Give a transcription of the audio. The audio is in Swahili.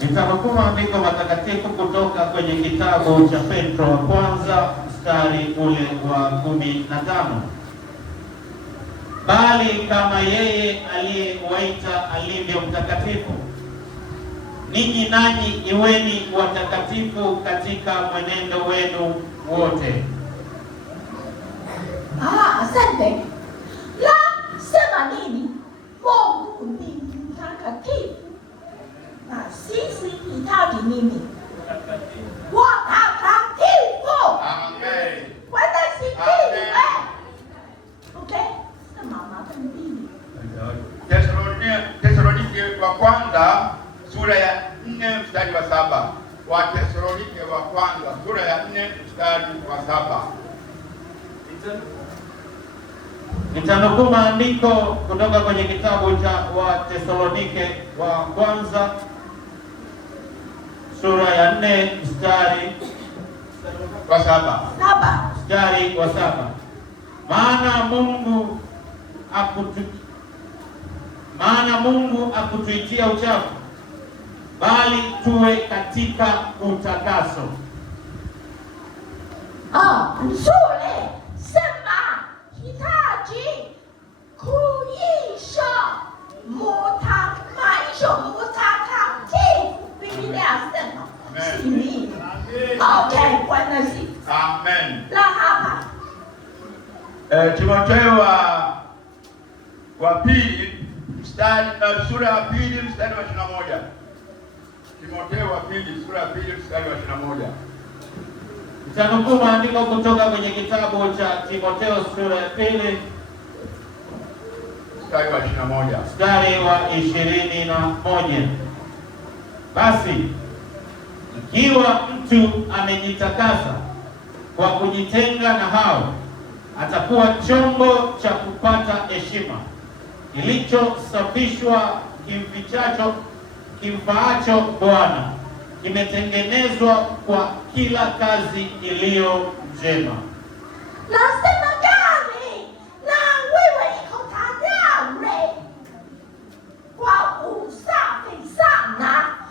Nitanukuu maandiko matakatifu kutoka kwenye kitabu cha Petro wa kwanza mstari ule wa 15. Bali kama yeye aliyewaita alivyo mtakatifu, ninyi nanyi iweni watakatifu katika mwenendo wenu wote. Asante. La, sema nini? Mungu ni mtakatifu. Na sisi hitaji nini? Watakatifu. Amen. Wenda sikiwe. Okay? Sema mama mbili. Tesalonike wa kwanza sura ya 4 mstari wa 7. Wathesalonike wa kwanza sura ya 4 mstari wa 7. Nitanukuu maandiko kutoka kwenye kitabu cha Wathesalonike wa kwanza sura ya 4 mstari wa 7. Mstari wa 7. Maana Mungu akutuitia uchafu, bali tuwe katika utakaso. Nzuri. Sema hitaji kuisha maisha mtakatifu. Biblia inasema. Amen. Okay, Bwana sifiwe. Amen. La hapa. Timotheo wa pili mstari sura ya 2 mstari wa 21. Timotheo wa pili sura ya 2 mstari wa 21. Nitanukuu maandiko kutoka kwenye kitabu cha Timotheo sura ya 2 mstari wa 21. Mstari wa 21. Basi ikiwa mtu amejitakasa kwa kujitenga na hao, atakuwa chombo cha kupata heshima, kilichosafishwa, kimfaacho Bwana, kimetengenezwa kwa kila kazi iliyo njema. Nasema